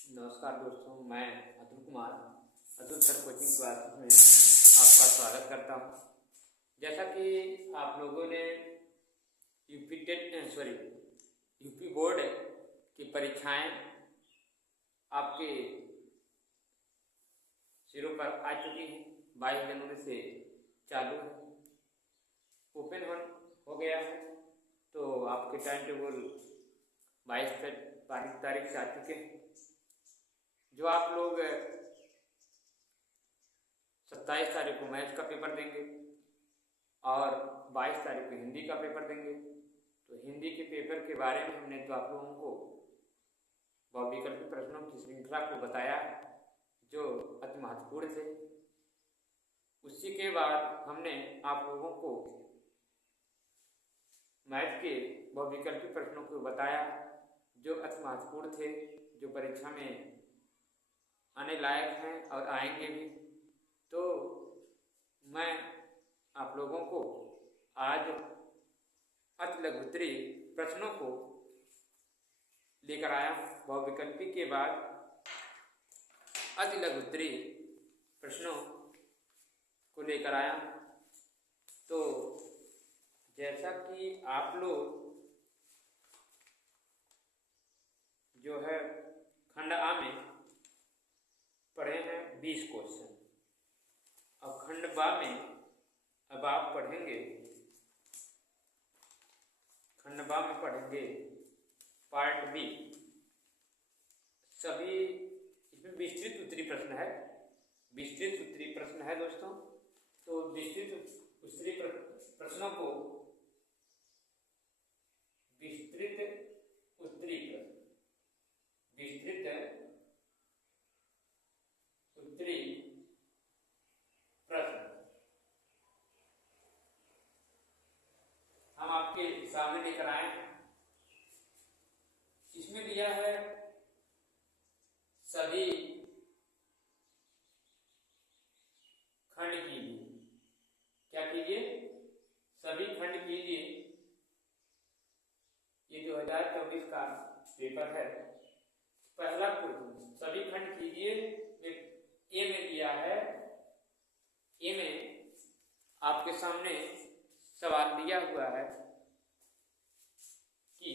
नमस्कार दोस्तों, मैं Atul Kumar Atul sir coaching classes में आपका स्वागत करता हूँ। जैसा कि आप लोगों ने यूपी बोर्ड की परीक्षाएं आपके सिरों पर आ चुकी हैं। 22 जनवरी से चालू है, ओपन हो गया है। तो आपके टाइम टेबल 22 तारीख से आ चुके हैं। जो आप लोग 27 तारीख को मैथ्स का पेपर देंगे और 22 तारीख को हिंदी का पेपर देंगे। तो हिंदी के पेपर के बारे में हमने तो आप लोगों को बहुविकल्पी प्रश्नों की श्रृंखला को बताया, जो अति महत्वपूर्ण थे। उसी के बाद हमने आप लोगों को मैथ के बहुविकल्पी प्रश्नों को बताया, जो अति महत्वपूर्ण थे, जो परीक्षा में आने लायक हैं और आएंगे भी। तो मैं आप लोगों को आज अति लघुत्तरीय प्रश्नों को लेकर आया। बहुविकल्पी के बाद अति लघुत्तरीय प्रश्नों को लेकर आया। तो जैसा कि आप लोग जो है खंड आ में पढ़े हैं 20 क्वेश्चन, और खंड बा में अब आप पढ़ेंगे, खंड बा में पढ़ेंगे पार्ट बी। सभी इसमें विस्तृत उत्तरीय प्रश्न है, विस्तृत उत्तरीय प्रश्न है दोस्तों। तो विस्तृत उत्तरीय प्रश्नों को विस्तृत उत्तरीय प्रश्न हम आपके सामने लेकर आए हैं। इसमें दिया है सभी खंड कीजिए। क्या कीजिए? सभी खंड कीजिए। ये 2024 का पेपर है। पहला प्रश्न सभी खंड कीजिए ए में दिया है। ए में आपके सामने सवाल दिया हुआ है कि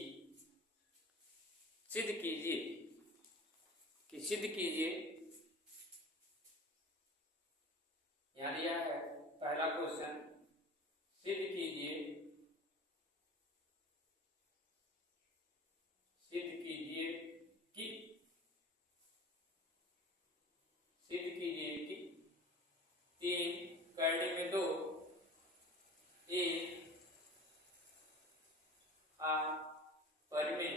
सिद्ध कीजिए, यहाँ दिया है पहला क्वेश्चन, सिद्ध कीजिए कि 3 करड़ी में 2 एक अपर में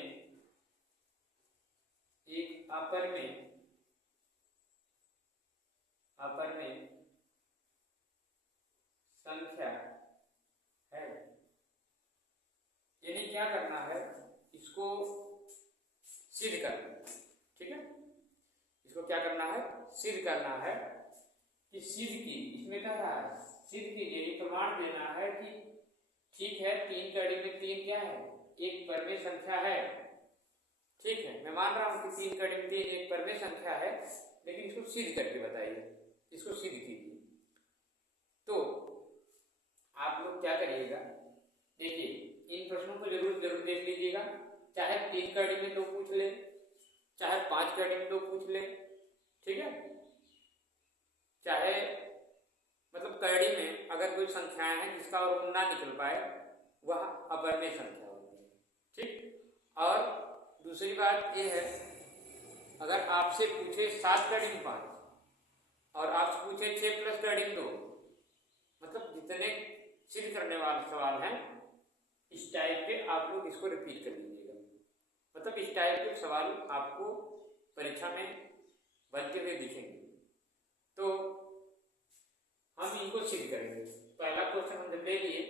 संख्या है। यानी क्या करना है, इसको सिद्ध करना है। ठीक है, इसको क्या करना है? सिद्ध करना है कि सिद्ध की, इसमें कह रहा है सिद्ध कीजिए, ये प्रमाण देना है कि ठीक है 3 कड़ी में 3 क्या है? एक परमेय संख्या है। ठीक है, मैं मान रहा हूं कि 3 कड़ी में 3 एक परमेय संख्या है, लेकिन इसको सिद्ध करके बताइए, इसको सिद्ध कीजिए। तो आप लोग क्या करिएगा, देखिए इन प्रश्नों को जरूर देख लीजिएगा। चाहे 3 कड़ी में 2 पूछ ले, चाहे 5 कड़ी में 2 पूछ ले। ठीक है, चाहे मतलब कड़ी में अगर कोई संख्याएं हैं जिसका वर्ग ना निकल पाए, वह अपरमेय संख्या होती है। ठीक, और दूसरी बात यह है, अगर आपसे पूछे 7 कड़ी में 5 और आपसे पूछे 6 प्लस कड़ी में 2, मतलब जितने सिद्ध करने वाले सवाल हैं, इस टाइप के आप लोग इसको रिपीट कर लीजिएगा। मतलब इस टाइप के सवाल आपको परीक्षा में बनते हुए दिखेंगे। तो हम इनको सिद्ध करेंगे। पहला क्वेश्चन हम जब ले लिए,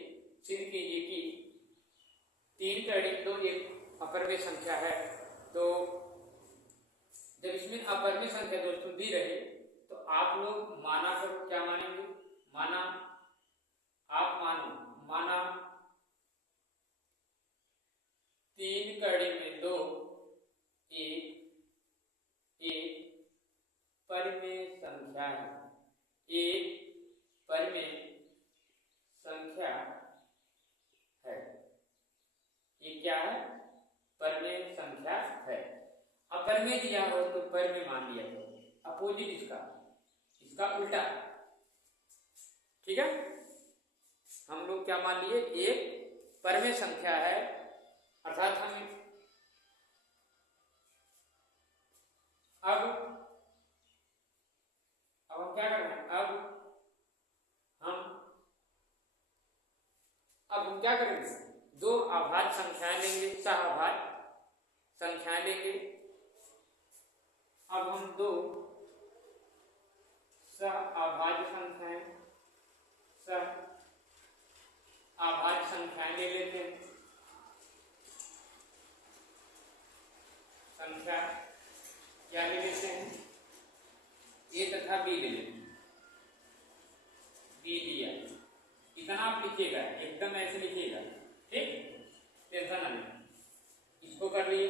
सिद्ध कीजिए कि 3 कड़ी 2 एक अपरमेय संख्या है। तो जब इसमें अपरमेय संख्या दोस्तों दी रहे, तो आप लोग माना करो, क्या मानेंगे? माना, आप माना 3 कड़ी में 2 एक में दिया हो तो पर में मान लिया करो, अपोजिट इसका उल्टा। ठीक है, हम लोग क्या मान लिए, एक पर में संख्या है, अर्थात हम अब हम क्या कर रहे हैं, अब हम क्या करेंगे, दो अभाज्य संख्याएं लेंगे, सह-अभाज्य संख्याएं लेंगे। अब हम दो सह-अभाज्य संख्याएं ले लेते हैं। संख्या क्या ले लेते हैं, ए तथा बी ले लेते हैं। बी लिया, इतना आप लिखिएगा, एकदम ऐसे लिखिएगा, ठीक, टेंशन ना लेना। इसको कर लिए।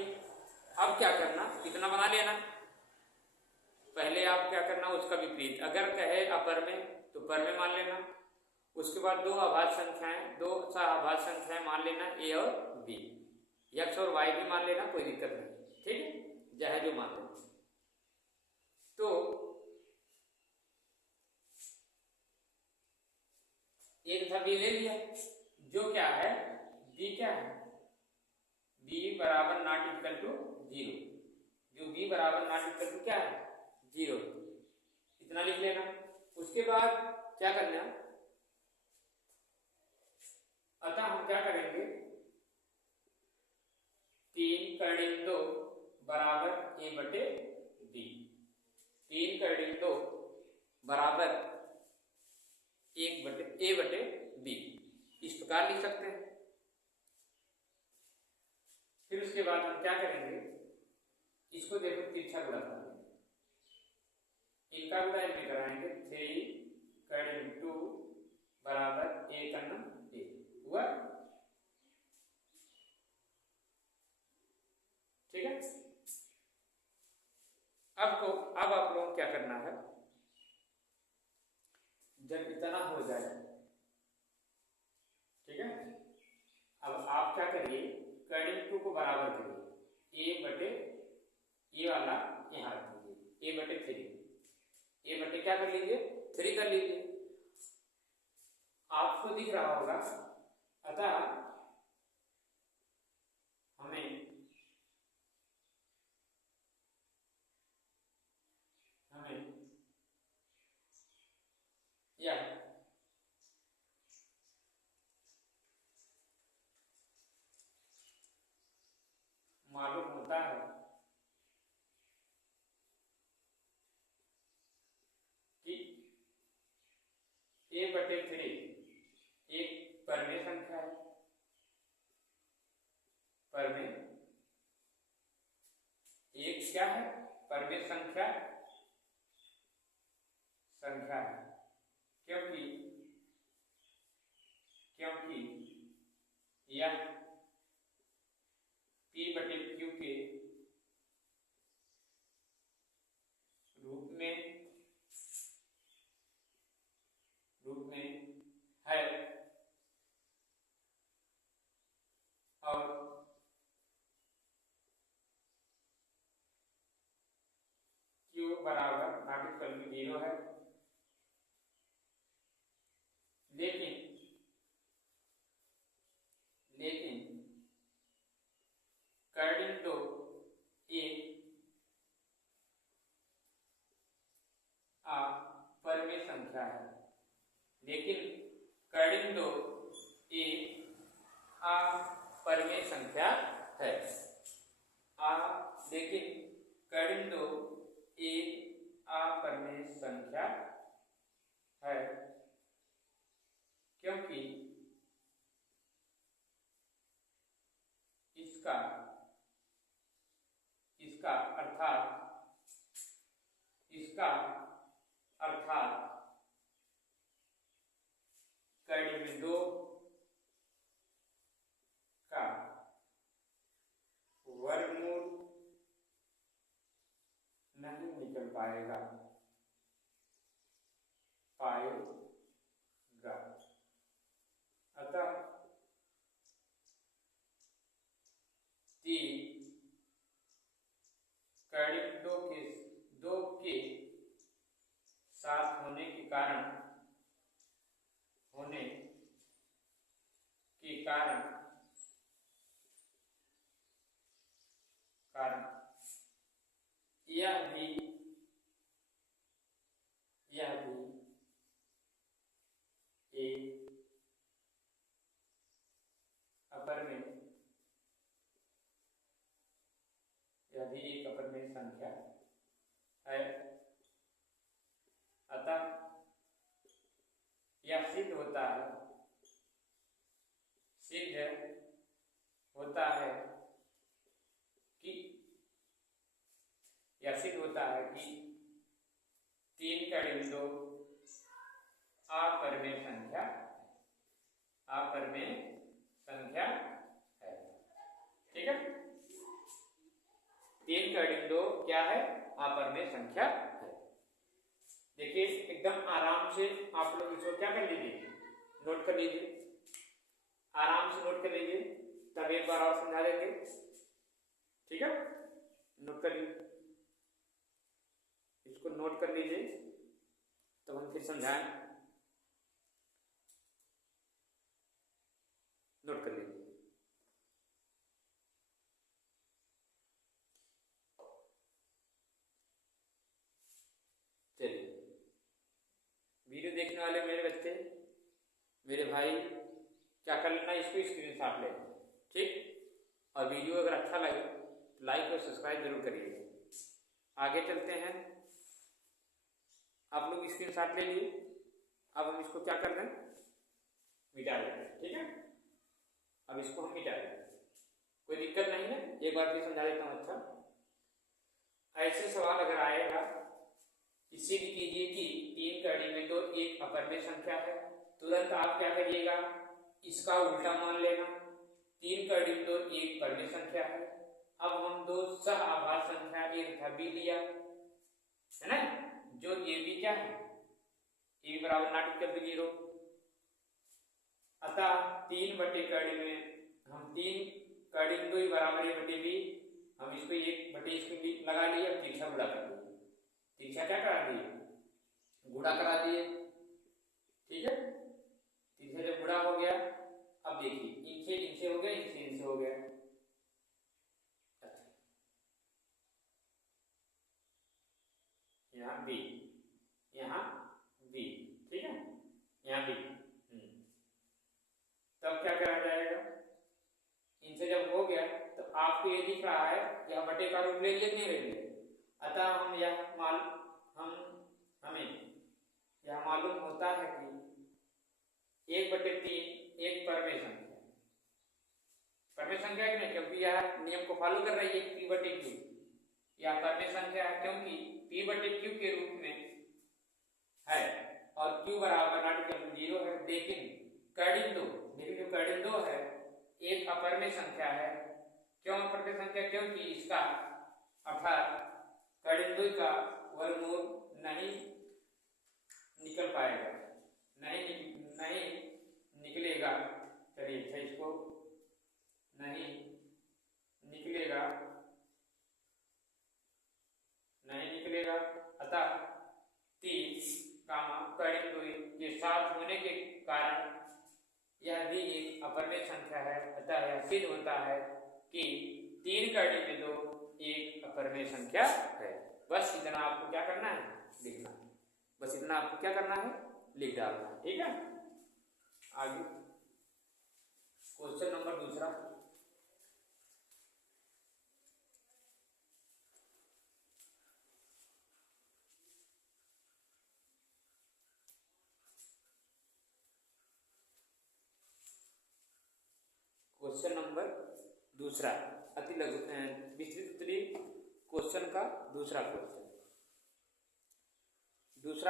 अब क्या करना, इतना बना लेना। पहले आप क्या करना, उसका विपरीत, अगर कहे अपर में तो पर में मान लेना। उसके बाद दो अभाज्य संख्याएं, दो सह-अभाज्य संख्याएं मान लेना, ए और बी, एक्स और वाई भी मान लेना, कोई दिक्कत नहीं, ठीक है, चाहे जो मान लेना। तो एक था बी ले लिया, जो क्या है, बी क्या है, बी बराबर नॉट इक्वल टू 0, जो बी बराबर नॉट इक्वल टू क्या है, 0, इतना लिख लेना। उसके बाद क्या करना, अतः हम क्या करेंगे, 3 कर्णिक 2 बराबर ए बटे बी, 3 कर्णिक 2 बराबर ए बटे बी, इस प्रकार लिख सकते हैं। फिर उसके बाद हम क्या करेंगे, इसको देखो तिरछा गुणा करेंगे, इनका गुणा इनमें कराएंगे, 3 कर्णिक 2 बराबर ए कर्णम ए हुआ, ठीक है। अब आप लोगों को क्या करना है, जब इतना हो जाए, ठीक है, अब आप क्या करिए, कर्णिक 2 को बराबर करिए, ए बटे ए वाला यहाँ रख दीजिए, ए बटे 3, ए बटे क्या कर लीजिए, 3 कर लीजिए, आपको दिख रहा होगा। अतः हमें यह मालूम होता है कि ए बटे 3 एक परमेय संख्या है, परमेय एक क्या है, परमेय संख्या है, क्योंकि यह P बटे Q के रूप में है, और Q बराबर नॉट इक्वल टू 0 है। लेकिन कर्णिक 2 एक परमेय संख्या है, लेकिन कर्णिक 2 एक अपरमेय संख्या है, लेकिन कर्णिक 2 एक अपरमेय संख्या है, क्योंकि इसका अर्थात कर्णिक 2 का वर्गमूल नहीं निकल पाएगा। अतः 3 कर्णिक कारण यह भी एक अपर में संख्या है। अतः यह सिद्ध होता है कि तीन का बिंदु अपरिमेय संख्या है। ठीक है, तीन का बिंदु क्या है? अपरिमेय संख्या है। देखिए एकदम आराम से आप लोग इसको क्या कर लीजिए, नोट कर लीजिए, आराम से नोट कर लीजिए, तब एक बार और समझा देंगे। ठीक है, नोट कर लीजिए, इसको नोट कर लीजिए, तब हम फिर समझाएं। नोट कर लीजिए। चलिए, वीडियो देखने वाले मेरे बच्चे, मेरे भाई, क्या कर लेना, इसको स्क्रीनशॉट ले, ठीक। और वीडियो अगर अच्छा लगे तो लाइक और सब्सक्राइब जरूर करिएगा। आगे चलते हैं, आप लोग स्क्रीनशॉट ले लिए। अब हम इसको क्या कर दें, मिटा देंगे। ठीक है, अब इसको हम मिटा देंगे, कोई दिक्कत नहीं है। एक बार फिर समझा देता हूँ। अच्छा, ऐसे सवाल अगर आएगा, सिद्ध कीजिए कि तीन का डिविडेंड एक अपरिमेय संख्या है, तुरंत आप क्या करिएगा, इसका उल्टा मान लेना। तीन का डिविडेंड एक परिमेय संख्या है। अब हम दो सह आभाज्य संख्या ए तथा बी लिया है ना, जो ए बी क्या है, ए बी बराबर नॉट इक्वल टू 0। अतः तीन बटे कड़ी में हम तीन कड़ी में 2 बराबर ए बटे बी, हम इसको एक बटे इसको लगा लिए, अब तिरछा गुणा कर दिए, तिरछा क्या करा दिए, गुणा करा दिए। ठीक है, तिरछा जब गुणा हो गया, अब देखिए इनसे हो गया, इनसे हो गया। यहाँ बी, ठीक है, यहाँ बी। तब क्या करा जाएगा, इनसे जब हो गया तो आपको ये दिख रहा है, यह बटे का रूप ले लिए नहीं ले लिए। अतः हमें यह मालूम होता है कि 1/3 एक परिमेय संख्या है नहीं, क्योंकि यह नियम को फॉलो कर रही है कि P/Q यह परिमेय संख्या है, क्योंकि P/Q के रूप में है और Q बराबर नॉट इक्वल टू 0 है। लेकिन कड़ी दो है एक अपरिमेय संख्या है। क्यों अपरिमेय संख्या? क्योंकि इसका अर्थात कड़ी दो का वर्गमूल नहीं निकल पाएगा, नहीं निकलेगा। चलिए अच्छा, इसको नहीं निकलेगा। अतः 3 कड़ी दो के साथ होने के कारण यह भी एक अपरिमेय संख्या है। अतः यह सिद्ध होता है कि 3 का डिविडेंड एक अपरिमेय संख्या है। बस इतना आपको क्या करना है, लिखना। बस इतना आपको क्या करना है, लिख डालना। ठीक है, आगे क्वेश्चन नंबर दूसरा। क्वेश्चन नंबर दूसरा, अति लघु विस्तृत उत्तरीय क्वेश्चन का दूसरा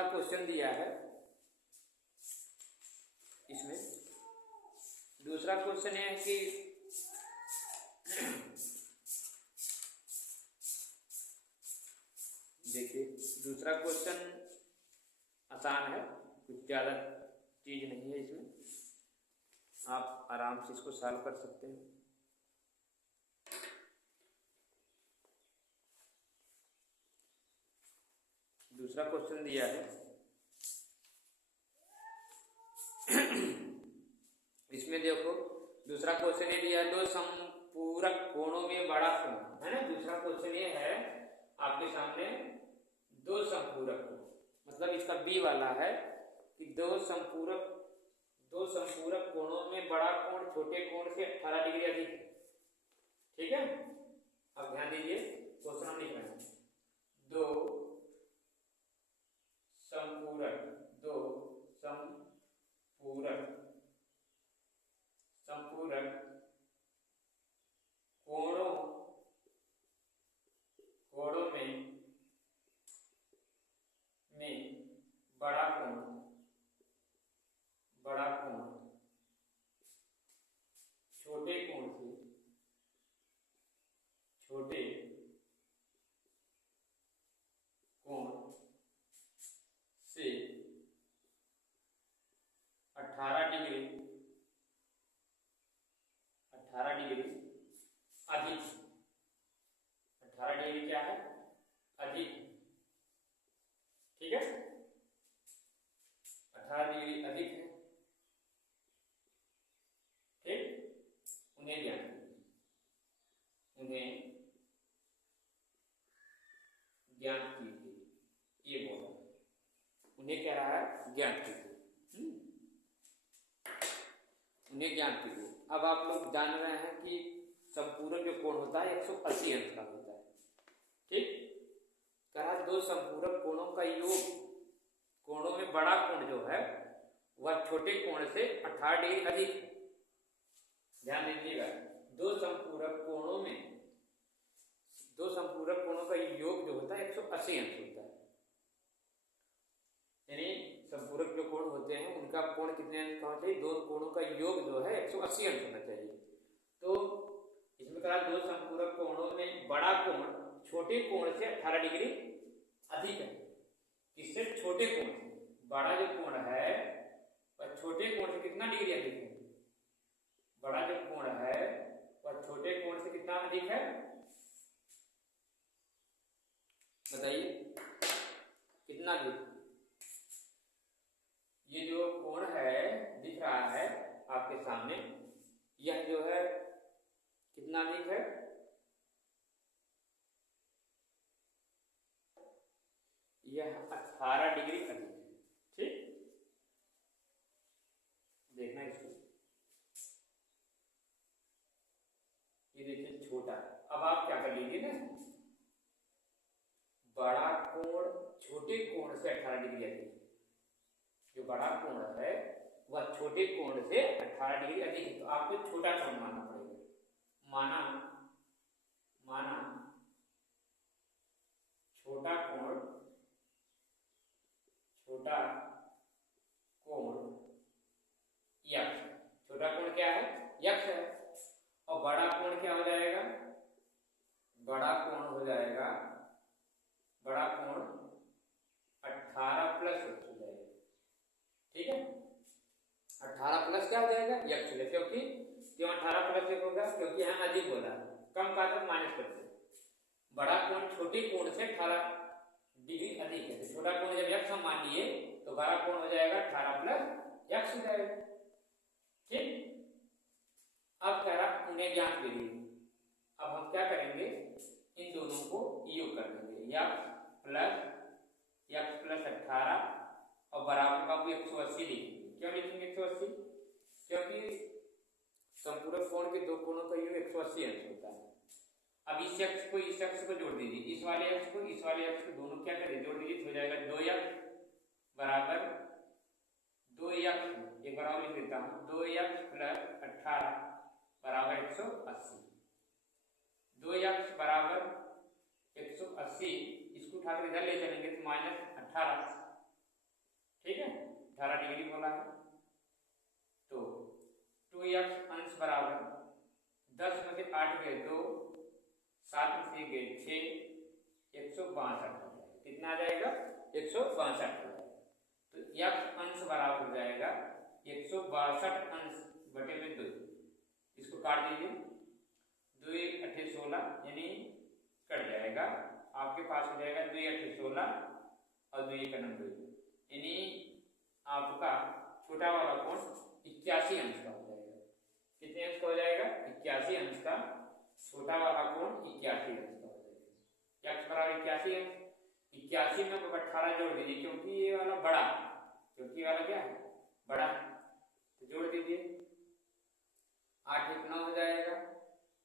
क्वेश्चन दिया है। इसमें दूसरा क्वेश्चन है कि देखिए, दूसरा क्वेश्चन आसान है, कुछ ज्यादा चीज नहीं है इसमें, आप आराम से इसको सॉल्व कर सकते हैं। दूसरा क्वेश्चन दिया है, इसमें देखो दूसरा क्वेश्चन ये दिया, दो संपूरक कोणों में बड़ा कोण, है ना। दूसरा क्वेश्चन ये है आपके सामने, दो संपूरक कोण, मतलब इसका बी वाला है कि दो संपूरक कोणों में बड़ा कोण छोटे कोण से 18 डिग्री अधिक है। ठीक है, अब ध्यान दीजिए, क्वेश्चन हम लिख रहे हैं, दो संपूरक कोणों में बड़ा कोण छोटे कोण से 18 डिग्री अधिक। 18 डिग्री क्या है? अधिक। ठीक है, 18 डिग्री अधिक है। ठीक, उन्हें ज्ञात कीजिए, ये बोला, उन्हें कह रहा है ज्ञात कीजिए, उन्हें ज्ञात कीजिए। अब आप लोग जान रहे हैं कि संपूरक जो कोण होता है 180 अंश का होता है। ठीक, कहा दो संपूरक कोणों का योग, कोणों में बड़ा कोण जो है वह छोटे कोण से 18 डिग्री अधिक है। ध्यान दीजिएगा, दो संपूरक कोणों का योग जो होता है 180 अंश होता है। यानी संपूरक जो कोण होते हैं उनका कोण कितने अंश का होना चाहिए? दो कोणों का योग जो है 180 अंश होना चाहिए। तो इसमें कहा दो संपूरक कोणों में बड़ा कोण छोटे कोण से 18 डिग्री अधिक है। किससे? छोटे कोण से। बड़ा जो कोण है वह छोटे कोण से कितना डिग्री अधिक है? बड़ा जो कोण है वह छोटे कोण से कितना अधिक है, बताइए कितना अधिक? ये जो कोण है दिख रहा है आपके सामने, यह जो है कितना अधिक है? यह 18 डिग्री अधिक है। ठीक, देखना इसको, ये देखिए छोटा। अब आप क्या कर लीजिए ना, बड़ा कोण छोटे कोण से 18 डिग्री अधिक, जो बड़ा कोण है वह छोटे कोण से 18 डिग्री अधिक है, तो आपको छोटा कोण मानना पड़ेगा। माना छोटा कोण यक्ष। छोटा कोण क्या है? यक्ष है। और बड़ा कोण क्या हो जाएगा? बड़ा कोण हो जाएगा, बड़ा कोण 18 प्लस यक्ष हो जाएगा। ठीक है, 18 प्लस क्या हो जाएगा? यक्ष। क्योंकि क्यों 18 प्लस एक होगा? क्योंकि यहाँ अधिक बोला, कम का तो माइनस करते। बड़ा कोण छोटे कोण से 18 डिग्री अधिक है, तो छोटा कोण जब यक्ष हम मान लिए तो बड़ा कोण हो जाएगा 18 प्लस यक्ष हो जाएगा। ठीक, अब कह रहा उन्हें ज्ञात कीजिए। अब हम क्या करेंगे, इन दोनों को योग कर देंगे, यक्ष प्लस 18 और बराबर का 180 लिखेंगे। क्यों लिखेंगे 180? क्योंकि संपूरक कोण के दो कोणों का योग 180 अंश होता है। अब इस यक्ष को जोड़ दीजिए, इस वाले यक्ष को दोनों क्या करें? जोड़ दीजिए, हो जाएगा 2 यक्ष बराबर 2 यक्ष, एक बराबर लिख देता हूँ, 2 यक्ष प्लस 18 बराबर 180। 2 यक्ष बराबर 180, इसको उठाकर इधर ले चलेंगे तो -18। ठीक है, 18 डिग्री बोला है। तो 2 यक्ष अंश बराबर 10 में से 8 गए 2, 7 में से गए 6, 162। कितना आ जाएगा? 162। तो यक्ष अंश बराबर हो जाएगा 162 अंश बटे में 2। इसको काट दीजिए, 2 8 16 यानी कट जाएगा, आपके पास हो जाएगा 2 8 16 और 2 1 90, यानी आपका छोटा वाला कोण 81 अंश का हो जाएगा। कितने अंश का 81 अंश का छोटा वाला कोण 81 अंश का हो जाएगा। x बराबर 81 अंश, 81 में 18 जोड़ दीजिए क्योंकि ये वाला बड़ा, क्योंकि वाला क्या है बड़ा, तो जोड़ दीजिए 8 एक 9 हो जाएगा,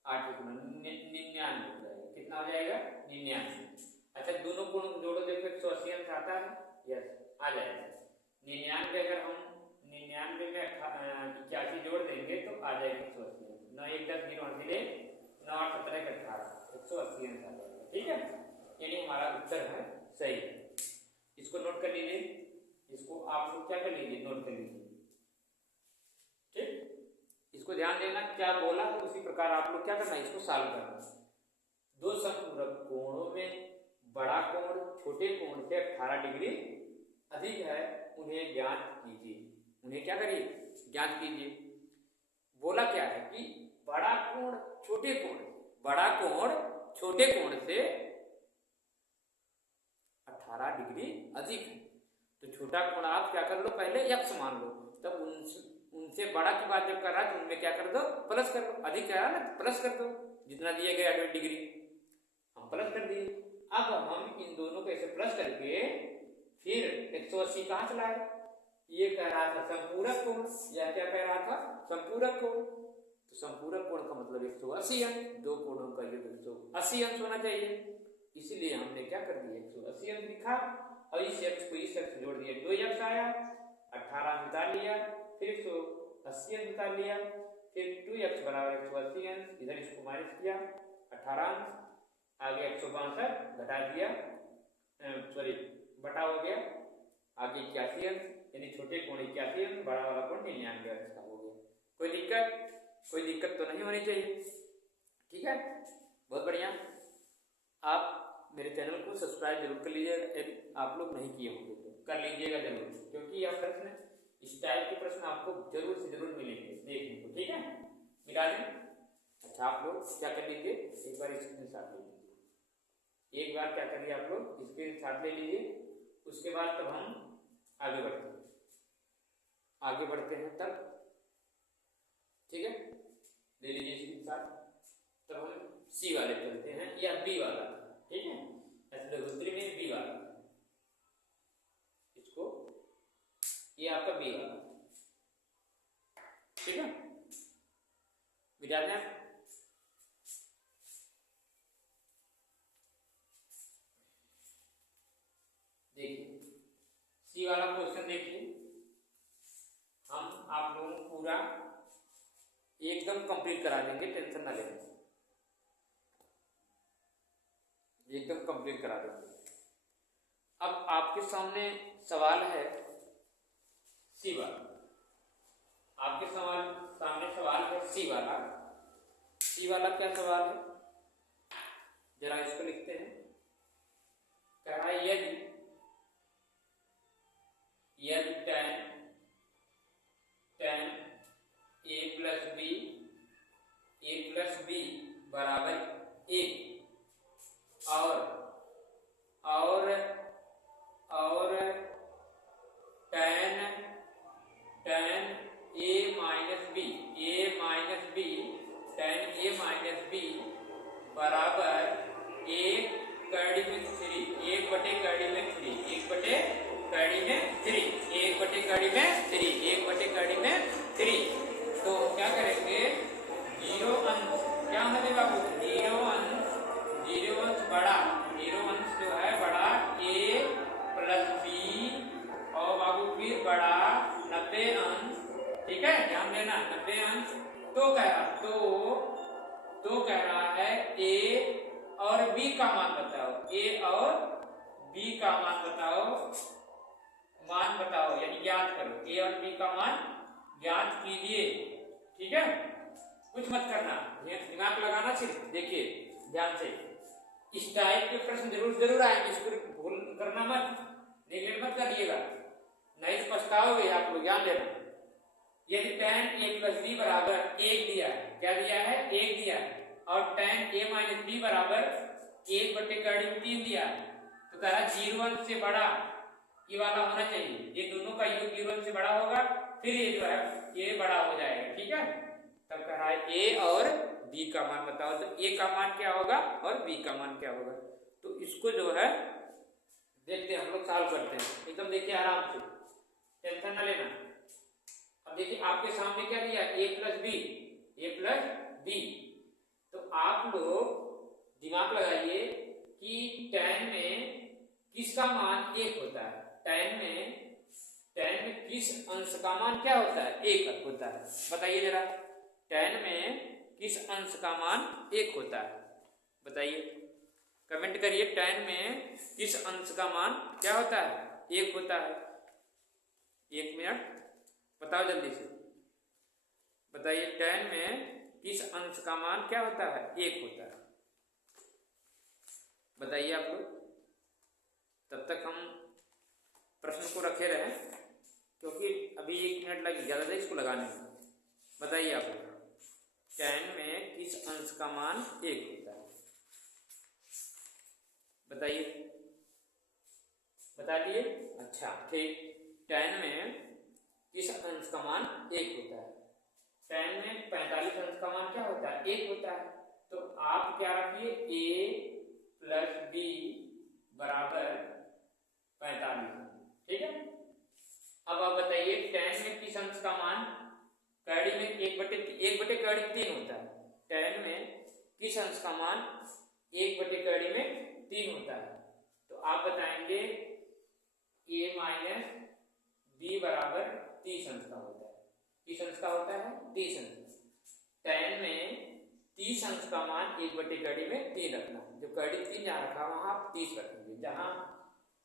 8 एक 9 99 हो जाएगा। कितना हो जाएगा 99। अच्छा दोनों कोण जोड़ो, देखो 180 अंश आता है, यस आ जाएगा। 99 अगर हम 99 में 81 जोड़ देंगे तो आ जाएगा 180 अंश। 9 1 10 0 अंश 9 8 17 18 180 अंश आ जाएगा। ठीक है, यानी हमारा उत्तर है सही। इसको नोट कर लीजिए, इसको आप लोग क्या कर लीजिए, नोट कर लीजिए। ठीक, इसको ध्यान देना क्या बोला, उसी प्रकार आप लोग क्या करना है, इसको सॉल्व करना। दो समपूरक कोणों में बड़ा कोण छोटे कोण से 18 डिग्री अधिक है, उन्हें ज्ञात कीजिए। उन्हें क्या करिए, ज्ञात कीजिए। बोला क्या है कि बड़ा कोण छोटे कोण, बड़ा कोण छोटे कोण से 18 डिग्री अधिक है, तो छोटा कोण आप क्या कर लो, पहले x मान लो, तब उनसे बड़ा की बात जब कर रहा है तो उनमें क्या कर दो, प्लस कर दो। अधिक है ना, प्लस कर दो, जितना दिया गया 20 डिग्री हम प्लस कर दिए। अब हम इन दोनों को ऐसे प्लस करके फिर 180 कहां चला है, ये कह रहा था संपूरक कोण, या क्या कह रहा था, संपूरक कोण। तो संपूरक कोण का मतलब 180 अंश, दो कोणों का योग 180 अंश होना चाहिए, इसीलिए हमने क्या कर दिया 180 अंश लिखा, और इस x को इस x जोड़ दिया, 2x आया, 18 निकाल लिया, फिर 180 अंश निकाल लिया, फिर 2x बराबर 180 अंश, इधर इसको माइनस किया 18 अंश, आगे 162 घटा दिया, सॉरी बटा हो गया, आगे 81 अंश, यानी छोटे कोण 81 अंश, बड़ा वाला कोण 99 अंश का हो गया। कोई दिक्कत तो नहीं होनी चाहिए। ठीक है, बहुत बढ़िया। आप मेरे चैनल को सब्सक्राइब जरूर कर लीजिएगा, यदि आप लोग नहीं किए होंगे तो कर लीजिएगा जरूर, क्योंकि यह प्रश्न, इस टाइप के प्रश्न आपको जरूर से जरूर मिलेंगे देखने को। ठीक है, मिला दें। अच्छा आप लोग क्या कर लीजिए, एक बार स्क्रीनशॉट ले लीजिए, एक बार क्या करिए आप लोग स्क्रीनशॉट ले लीजिए, उसके बाद तब हम आगे बढ़ते हैं तब। ठीक है, ले लीजिए स्क्रीनशॉट, तब हम सी वाले चलते हैं या बी वाला। ठीक है, ऐसे में बी वाला, इसको ये आपका बी वाला। ठीक है, मिटा दें। देखिए सी वाला क्वेश्चन देखिए, हम आप लोगों को पूरा एकदम कंप्लीट करा देंगे, टेंशन ना लें, एकदम कंप्लीट करा देंगे। अब आपके सामने सवाल है सी वाला, आपके सामने सवाल है सी वाला। सी वाला क्या सवाल है, जरा इसको लिखते हैं। कह रहा है यदि tan a प्लस बी बराबर a, और tan a माइनस बी बराबर 1/3। तो क्या करेंगे, जीरो अंश क्या होना चाहिए बाबू, जीरो अंश बड़ा, जीरो अंश जो है बड़ा a प्लस बी, और बाबू फिर बड़ा 90 अंश। ठीक है, ध्यान देना 90 अंश। तो कह रहा है a और b का मान बताओ, a और b का मान बताओ, यानी ज्ञात करो, a और b का मान ज्ञात कीजिए। ठीक है, कुछ मत करना, दिमाग लगाना सिर्फ। देखिए ध्यान से, इस टाइप के प्रश्न जरूर आएंगे, इसको भूल करना मत, नेगलेक्ट मत करिएगा, नहीं तो पछताओगे आप लोग। ध्यान देना, यदि tan a प्लस बी बराबर 1 दिया है, क्या दिया है, 1 दिया है, और tan a माइनस बी बराबर 1/3 दिया है, तो कह रहा 0 अंश से बड़ा ये वाला होना चाहिए, ये दोनों का योग 0 अंश से बड़ा होगा, फिर ये जो है ये बड़ा हो जाएगा। ठीक है, तब कह रहा है a और बी का मान बताओ, तो ए का मान क्या होगा और बी का मान क्या होगा। तो इसको जो है देखते हैं, हम लोग सॉल्व करते हैं एकदम, देखिए आराम से, टेंशन ना लेना। अब देखिए आपके सामने क्या दिया, ए प्लस बी, ए प्लस बी। तो आप लोग दिमाग लगाइए कि tan में किसका मान एक होता है, tan में किस अंश का मान क्या होता है, एक होता है। बताइए जरा, tan में किस अंश का मान एक होता है, बताइए, कमेंट करिए। tan में किस अंश का मान क्या होता है, एक होता है। 1 मिनट बताओ जल्दी से, बताइए tan में किस अंश का मान क्या होता है, एक होता है, बताइए आप लोग। तब तक हम प्रश्न को रखे रहें, क्योंकि अभी 1 मिनट लग ज़्यादा है इसको लगाने में। बताइए आप लोग, tan में किस अंश का मान एक होता है, बताइए, बता दिए। अच्छा ठीक, tan में किस अंश का मान एक होता है, tan में 45 अंश का मान क्या होता है, एक होता है। तो आप क्या रखिए, a प्लस बी बराबर 45, ठीक है। अब आप बताइए tan में किस अंश का मान, कड़ी में 1/3 होता है, tan में किस अंश का मान 1/3 होता है। तो आप बताएंगे a माइनस बी बराबर 30 अंश का होता है। किस अंश का होता है, 30 अंश। tan में 30 अंश का मान 1/3 रखना, जो कड़ी 3 जहाँ रखा वहां आप 30 रखेंगे, जहां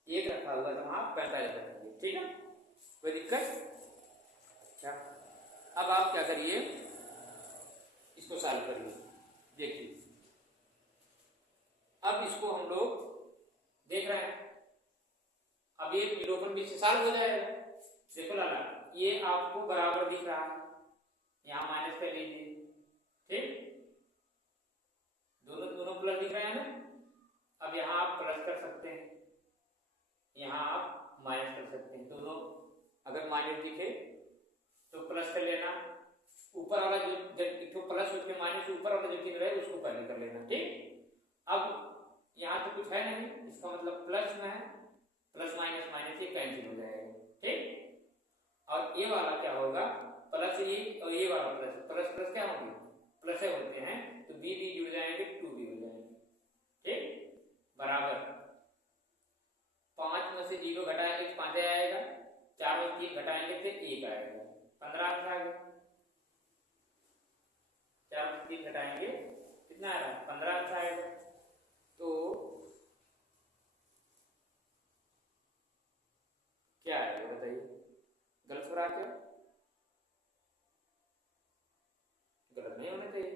1 रखा हुआ तो वहां 45 रखेंगे, ठीक है, कोई दिक्कत। अच्छा अब आप क्या करिए, इसको सॉल्व करिए, देखिए अब इसको हम लोग देख रहे हैं, अब ये विलोपन भी से सॉल्व हो जाएगा। देखो लाला, ये आपको बराबर दिख रहा है, यहाँ माइनस कर लीजिए, ठीक, दोनों प्लस दिख रहे हैं ना। अब यहाँ आप प्लस कर सकते हैं, यहाँ आप माइनस कर सकते हैं, दोनों अगर माइनस दिखे तो प्लस कर लेना, ऊपर वाला जो प्लस उसके माइनस ऊपर वाला जो चिन्ह रहे उसको पहले कर लेना, ठीक। अब यहाँ तो कुछ है नहीं, इसका मतलब प्लस में है, प्लस माइनस माइनस ये कैंसिल हो जाएगा, ठीक। और ये वाला क्या होगा, प्लस ये और ये वाला प्लस प्लस प्लस क्या होंगे, प्लस होते हैं, तो बी बी जुड़ जाएंगे, 2 भी हो जाएंगे, ठीक, बराबर 5 में से 0 घटाएंगे 5 आएगा, 4 में 3 घटाएंगे तो 1 आएगा, 15 आ गया। 4 में 3 घटाएंगे कितना आएगा, 15 आएगा। तो क्या आएगा बताइए, गलत हो रहा क्या, गलत नहीं होना चाहिए,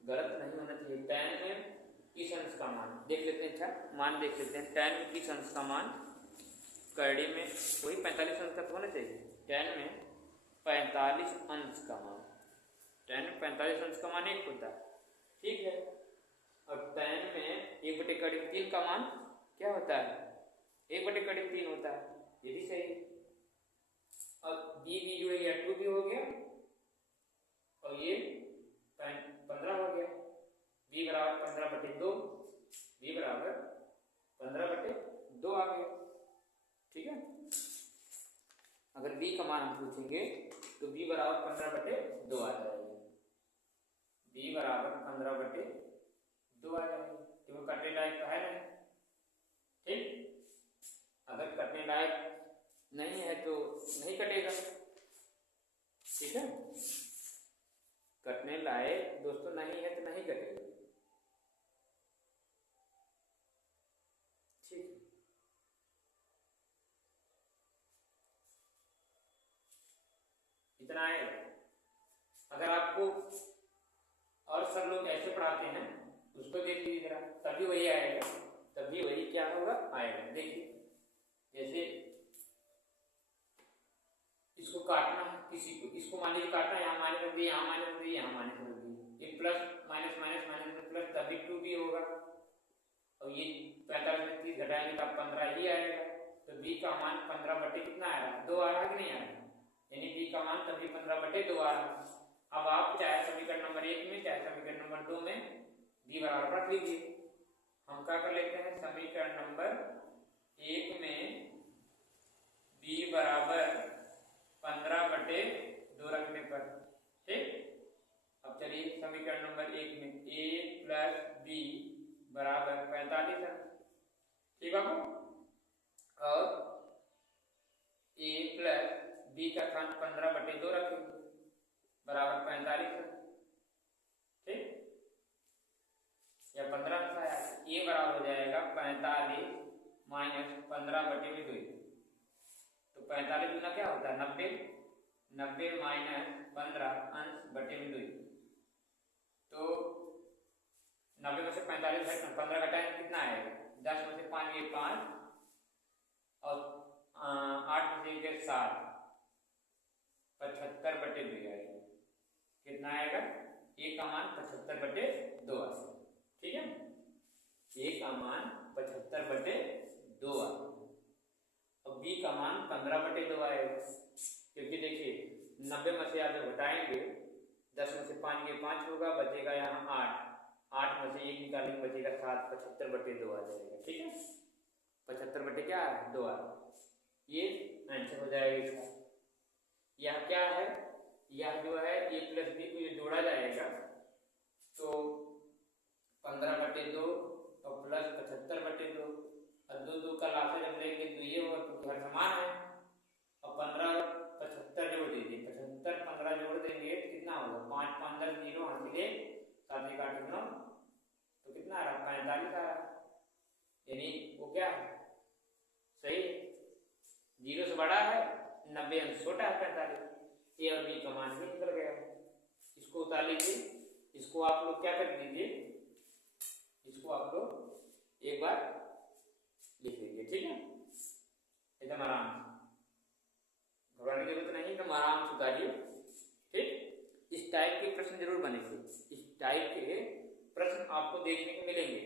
गलत नहीं होना चाहिए। tan में किस अंश का मान देख लेते हैं, अच्छा मान देख लेते हैं, tan में किस अंश का मान, कड़ी में वही 45 अंश का तो होना चाहिए, tan में 45 अंश का मान, tan में 45 अंश का मान 1 होता है, ठीक है। और tan में 1/3 का मान क्या होता है, 1/3 होता है, ये भी सही है। अब बी बी जुड़ गया, 2 भी हो गया, और ये 15 हो गया, b बराबर 15/2, b बराबर 15/2 आ गया, ठीक है। अगर b का मान हम पूछेंगे तो b बराबर 15/2 आ जाएगा, b बराबर 15/2 आ जाएगा, क्योंकि कटने लायक तो है नहीं, ठीक। अगर कटने लायक नहीं है तो नहीं कटेगा, ठीक है, कटने लायक दोस्तों नहीं है तो नहीं कटेगा, ठीक। इतना आएगा। अगर आपको और सब लोग ऐसे पढ़ाते हैं उसको देख लीजिए जरा, तभी वही आएगा, तभी वही क्या होगा, आएगा। देखिए जैसे इसको काटना है किसी को, इसको मान लीजिए काटना, यहाँ माइनस रख दिए, यहाँ माइनस रख दिए, यहाँ माइनस रख दिए, ये प्लस माइनस माइनस माइनस में प्लस, तभी 2 भी होगा। और ये 45 में 30 घटाएंगे तो 15 ही आएगा, तो b का मान 15 बटे कितना आएगा, 2 आ रहा कि नहीं आ रहा, यानी b का मान तभी 15/2 आ रहा। अब आप चाहे समीकरण नंबर 1 में चाहे समीकरण नंबर 2 में b बराबर रख लीजिए। हम क्या कर लेते हैं, समीकरण नंबर 1 में b बराबर 15/2 रखने पर, ठीक। अब चलिए समीकरण नंबर 1 में a प्लस b बराबर 45 है, ठीक बाबू। और a प्लस b का स्थान 15/2 रखेंगे बराबर 45 है, ठीक। या 15 था, a बराबर हो जाएगा 45 माइनस 15/2। तो 45 गुना क्या होता है 90, 90 माइनस 15 अंश/2। तो 90 में से 45 है 15 का टाइम कितना आएगा, 10 में से 5 ये 5 और 8 में से 1 7, 75/2 आएगा। कितना आएगा, a का मान 75/2 आएगा, ठीक है। a का मान 75/2 आएगा और b का मान 15/2 आएगा। क्योंकि देखिए 90 में से आप जब घटाएंगे 10 में से 5 ये 5 होगा, बचेगा यहाँ 8 में से 1 निकालेंगे बचेगा 7, 75/2 आ जाएगा, ठीक है। 75 क्या है 2 आ, ये आंसर हो जाएगा इसका। यह क्या है, यह जो है a प्लस b को ये जोड़ा जाएगा तो 15/2 और प्लस 75/2 और 2 का लाशा जब लेंगे तो ये होगा तो घर समान है। और 15 75 जोड़ दीजिए, 75 15 जोड़ देंगे कितना होगा 5 5 10 0 हासिले 7 1 8 9 तो कितना आ रहा 45 आ रहा। यानी वो क्या है सही, 0 से बड़ा है 90 अंश छोटा है 45। ए और बी का मान भी निकल गया। इसको उतार लीजिए, इसको आप लोग क्या कर दीजिए, इसको आप लोग एक बार लिख लीजिए, ठीक है। एकदम आराम से, घबराने की जरूरत नहीं, एकदम आराम से उतारिए, ठीक। इस टाइप के प्रश्न जरूर बनेंगे, इस टाइप के प्रश्न आपको देखने को मिलेंगे।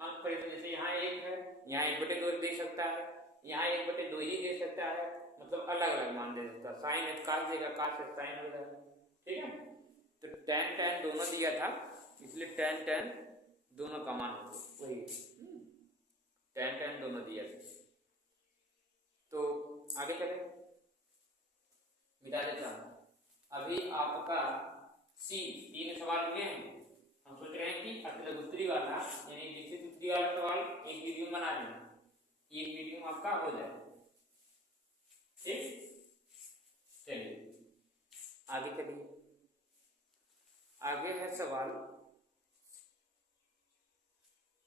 अंक परीक्षण जैसे यहाँ 1 है, यहाँ 1/2 दे सकता है, यहाँ 1/2 ही दे सकता है, मतलब अलग अलग मान दे सकता है। साइन है काश देगा, काश से साइन हो जाएगा, ठीक है। तो tan tan दोनों दिया था, इसलिए tan tan दोनों का मान वही tan tan दोनों दिया था। तो आगे चले, मिटा देता हूं। अभी आपका सी 3 सवाल मिले हैं। हम सोच रहे हैं कि अतिलघु उत्तरी वाला यानी लिखित उत्तरी वाला सवाल एक वीडियो में बना देना, एक वीडियो में आपका हो जाए, ठीक। चलिए आगे चलिए, आगे है सवाल,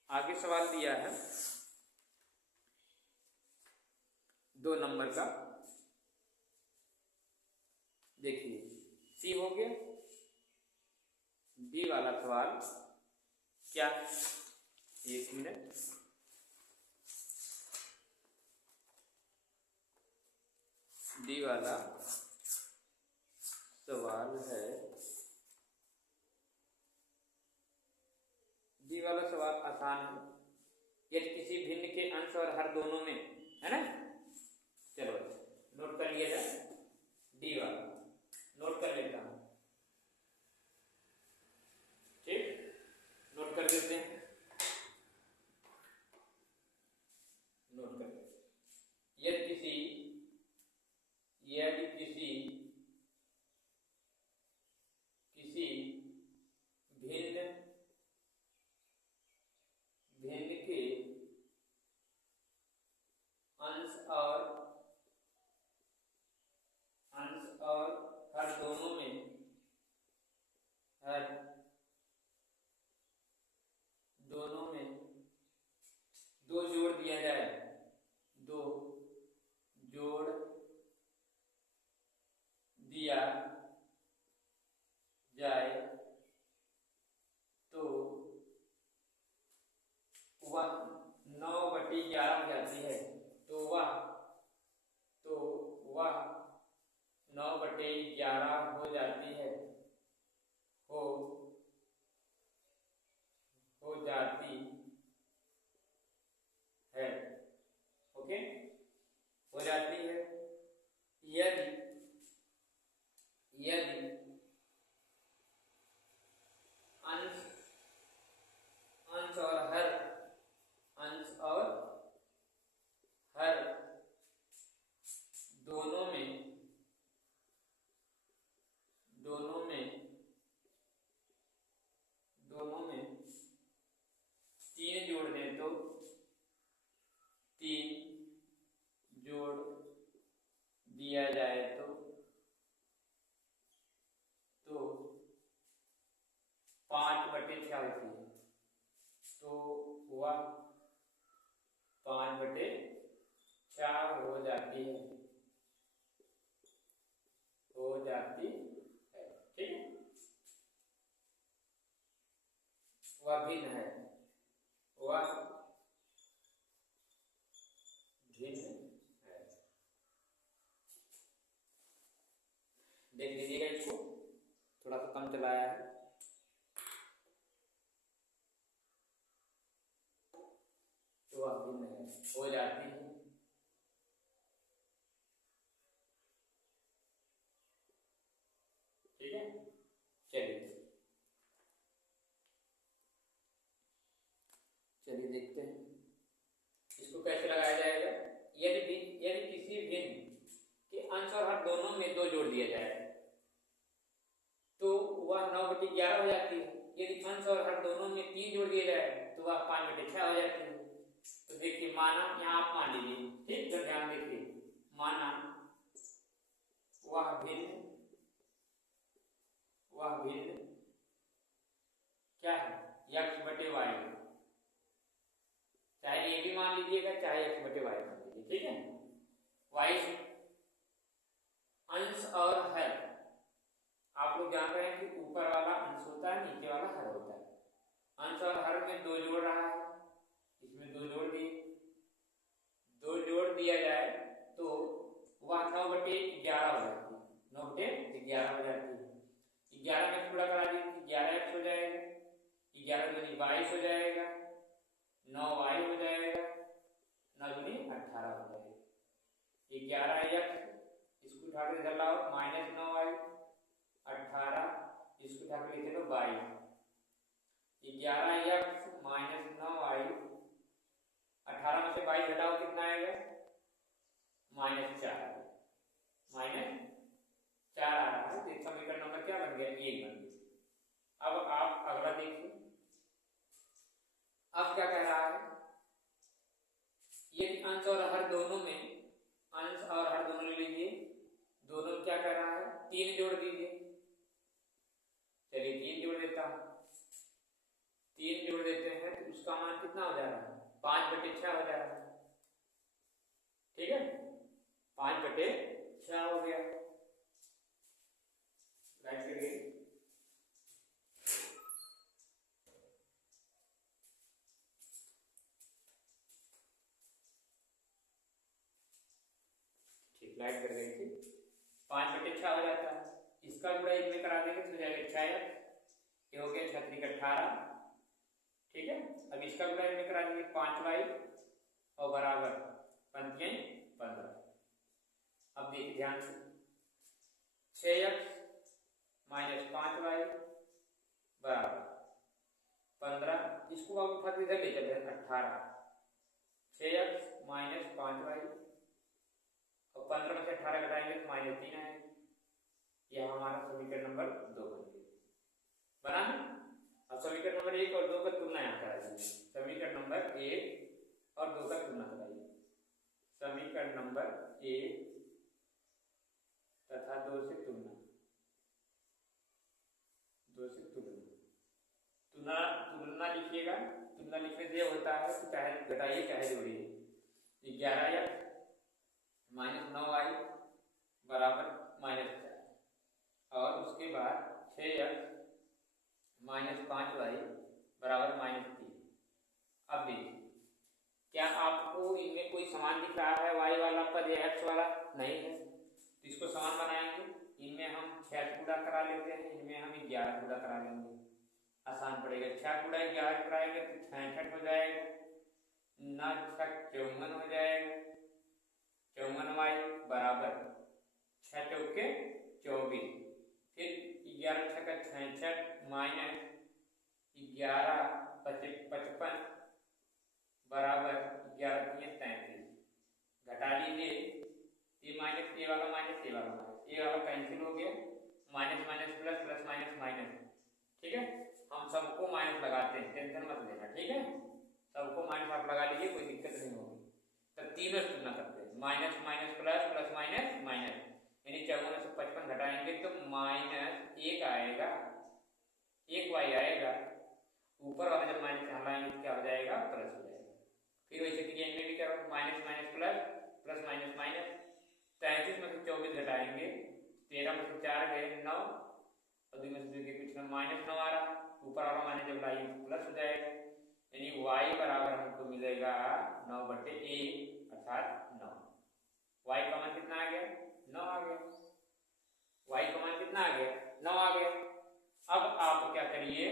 आगे सवाल दिया है 2 नंबर का। देखिए सी हो गया, बी वाला सवाल क्या, 1 मिनट, डी वाला सवाल है, डी वाला सवाल आसान है। यदि किसी भिन्न के अंश और हर दोनों में है ना, चलो नोट कर लिया जाए, डी वाला नोट कर लेता हूं, ठीक, नोट कर देते हैं, नोट कर लेते हैं। यदि किसी भिन्न के अंश और हर दोनों में, हर दोनों में 2 जोड़ दिया जाए, 2 जोड़ दिया जाए तो वह 9/11 हो जाती है। तो वह 9/11 हो जाती है, हो जाती है, ओके, हो जाती है। यदि वह भिन्न है, वह भिन्न है। देख लीजिएगा, इसको थोड़ा सा कम चलाया है। तो वह भिन्न है हो जाती है। ठीक है, चलिए देखते हैं इसको कैसे लगाया जाएगा। यदि किसी भिन्न के अंश और हर दोनों में 2 जोड़ दिया जाए तो वह 9/11 हो जाती है। यदि अंश और हर दोनों में 3 जोड़ दिया जाए तो वह 5/6 हो जाती है। तो देखिए, माना यहाँ आप मान लीजिए, ठीक, तो ध्यान देखिए, माना वह भिन्न क्या है, x/y, चाहे ये भी मान लीजिएगा चाहे x/y मान लीजिए। ठीक है, y अंश और हर, आप लोग जान रहे हैं कि ऊपर वाला अंश होता है, नीचे वाला हर होता है। अंश और हर में 2 जोड़ रहा है, इसमें 2 जोड़ दिए, 2 जोड़ दिया जाए तो वह 9/11 हो जाती है, 9/11 हो जाती है। 11 में पूरा करा दीजिए, 11x हो जाएगा, 11 दूनी 22 हो जाएगा, 9y हो जाएगा, 9 दूनी 18 हो जाएगा। 11x इसको उठा कर इधर लाओ, -9y, 18 इसको उठा कर लिख लो 22। 11x -9y, 18 में से 22 घटाओ, कितना आएगा, -4 आ रहा है। तो समीकरण नंबर क्या बन गया, 1 बन गया। अब आप अगला देखिए, अब क्या कह रहा है, यदि अंश और हर दोनों में, अंश और हर दोनों ले लीजिए, दोनों क्या कह रहा है, 3 जोड़ दीजिए। चलिए 3 जोड़ देता हूं, 3 जोड़ देते हैं तो उसका मान कितना हो जा रहा है, 5/6 हो जा रहा है। ठीक है, 5/6 हो गया। राइट करिए, ठीक, लाइट कर देंगे, 5/6 हो जाता है। इसका गुणा इनमें करा देंगे तो हो जाएगा 6x, ये हो गया 6 × 18। ठीक है, अब इसका गुणा इनमें करा देंगे 5y और बराबर 15। अब देखिए ध्यान से, 6x - 5y बराबर 15, इसको आप उठा के इधर ले चलते हैं 18। 6x - 5y और 15 में से 18 घटाएंगे तो -3 आएगा। यह हमारा समीकरण नंबर 2 बन गया, बना है। अब समीकरण नंबर 1 और 2 का तुलना यहाँ करा दीजिए। समीकरण नंबर 1 और 2 का तुलना कराइए। समीकरण नंबर 1 तथा 2 से तुलना, 2 से तुलना, तुलना लिखिएगा। तुलना लिखने से होता है कि चाहे घटाइए चाहे जोड़िए। 11x -9y बराबर -4 और उसके बाद 6x - 5y बराबर -3। अब देखिए, क्या आपको इनमें कोई समान दिख रहा है, y वाला पद या x वाला? नहीं है, तो इसको समान बनाएंगे। इनमें हम 6 गुणा करा लेते हैं, इनमें हम 11 गुणा करा लेंगे, आसान पड़ेगा। 6 गुणा 11 कराएंगे तो 66 हो जाएगा, 9 × 6 54 हो जाएगा। 54y बराबर 6 चौके 24, फिर 11 × 6 = 66 माइनस 11 × 5 = 55 बराबर 11 × 3 = 33। घटा लीजिए, ये माइनस ए वाला माइनस, ए वाला माइनस, ए वाला कैंसिल हो गया, minus minus plus, plus minus minus. ठीक है, हम सबको माइनस लगाते हैं, टेंशन मत लेना। ठीक है, सबको माइनस आप लगा लीजिए, कोई दिक्कत नहीं होगी। तो तीनों तुलना करते हैं, minus minus plus, plus minus minus, यानी 54 से 55 घटाएंगे तो -1 आएगा, 1y आएगा। ऊपर वाला जब माइनस यहाँ लाएंगे तो क्या हो जाएगा, प्लस हो जाएगा। फिर वैसे कीजिए, इनमें भी क्या होगा, minus minus plus, plus minus minus. 33 में से 24 घटाएंगे, 13 में से 4 गए 9, और 2 में से 2 के पीछे -9 आ रहा, ऊपर वाला माइनस जब लाइए प्लस हो जाएगा, यानी y बराबर हमको मिलेगा 9/1 अर्थात 9। y का मान कितना आ गया? 9 आ गया। y का मान कितना आ गया? 9 आ गया। अब आप क्या करिए,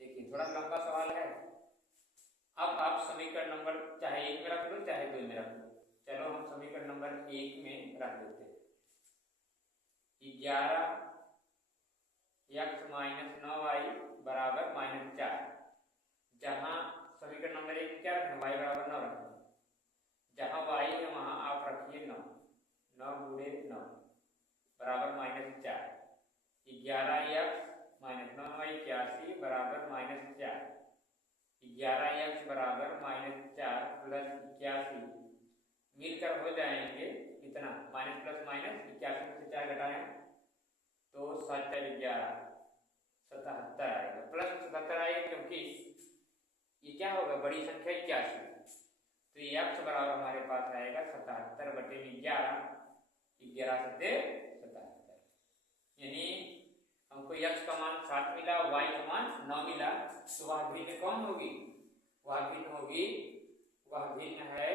देखिए थोड़ा लंबा सवाल है। अब आप समीकरण नंबर चाहे 1 में रख लो चाहे 2 में रख लो। चलो हम समीकरण नंबर 1 में रख देते हैं। 11 x - 9y बराबर -4। जहां समीकरण नंबर 1 में क्या रखें? y बराबर 9 रखें। जहां y है वहां आप रखिए 9। 9 × 9 बराबर -4। 11x - 9y 81 बराबर -4। 11x बराबर -4 प्लस 81 मिलकर हो जाएंगे कितना? माइनस प्लस माइनस 81 में से 4 घटाएं तो 7 × 11 77 आएगा। प्लस 77 आएगा क्योंकि ये क्या होगा? बड़ी संख्या 81, तो ये x बराबर हमारे पास आएगा 77/11। 11 × 77, यानी हमको x का मान 7 मिला, y का मान 9 मिला। तो वह भिन्न कौन होगी? वह भिन्न होगी, वह भिन्न है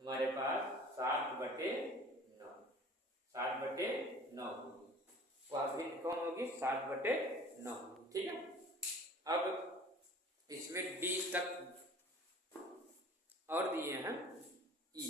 हमारे पास 7/9। 7/9 होगी वह भिन्न कौन होगी? 7/9। ठीक है। अब इसमें d तक और दिए हैं e